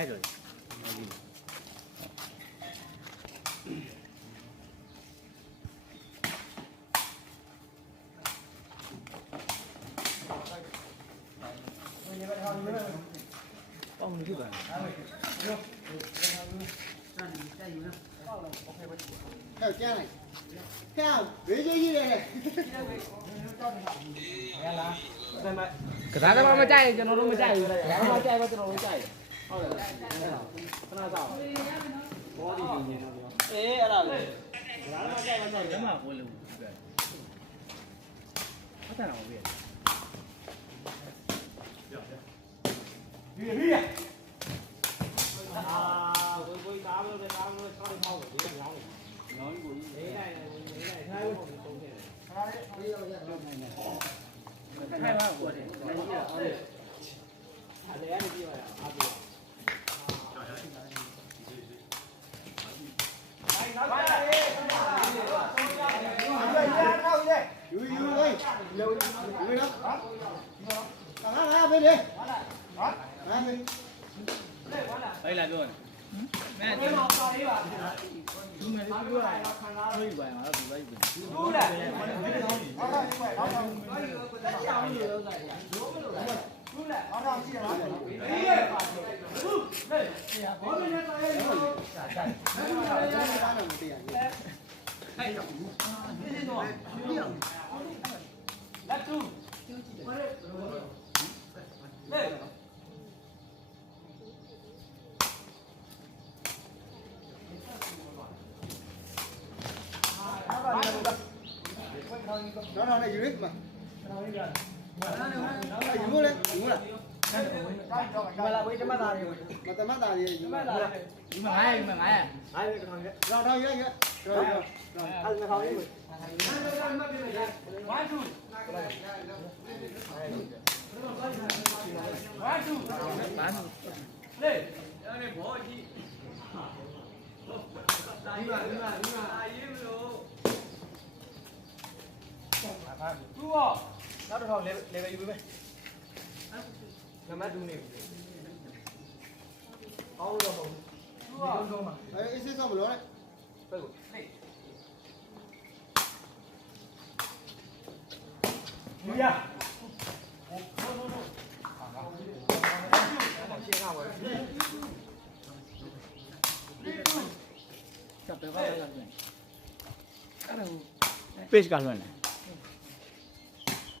တိုက်တော့ပေါင်းနေကြတယ်ဟဲ့ကျန်းလိုက်ဟဲ့ဘေးကြီးကြီးတယ်ကစားသမားမကြိုက်ကျွန်တော်တို့မကြိုက်ဘူးကစားသမားကြိုက်တော့ကျွန်တော်တို့ကြိုက်ဟုတ်တယ်ခဏစားဘောဒီနေနေတော့အေးအဲ့ဒါလေကစားသမားကြိုက်တော့ကျွန်တော်ကိုလို့ဟုတ်တယ်တော့ဝေးရကိုသားလို့6ထောက်ပဲဒီညောင်းညောင်းကိုလေးလိုက်ထားလို့ပုံနေတယ်ခါလေးပြေးတော့ရတော့နိုင်တယ်ထိုင်ပါကိုတယ်နိုင်ကြအောင်လေအဲ့လေအဲ့ဒီပြေးပါအားပြေးယူယူလေးလောယူနော်ဟာဘေးလေဟာဘေးပဲလာပြောမဲကျွန်တော်ပါလေးပါဒီမဲ့လေးပြောတာခန္ဓာလို့ယူပါမှာတော့ဒီပဲယူပြီဟုတ်လားဟုတ်လားတက်ချောင်းလို့လောက်စားရရိုးမလို့ဟုတ်လားဟောတော့ရှိရလားအေးဟုတ်လေဘောမနဲ့တိုင်းရောဒါတိုင်းဒါတော့မသိရဘူးဟဲ့ဒီတော့လက်တူဟဲ့နော်နဲ့ယူရမှာယူလေယူလားမလာဝေးတမသားလေးမတမတာလေးယူမှာဒီမှာ900ဒီမှာ900တော့ရရတော့အဲ့ဒါခေါင်းလေးဝါတူဘာနူလေအဲ့ဒီဘောကြီးဒီမှာအာရေးမလို့သူ့ရောနောက်တစ်ထောင်လေပဲယူပဲနံပါတ်2နေပြီဟောင်းတော့ဟုတ်သူ့ရောအေးစစ်စောမလို့လေပဲကိုနေယူရpage ကလွှင့်တယ်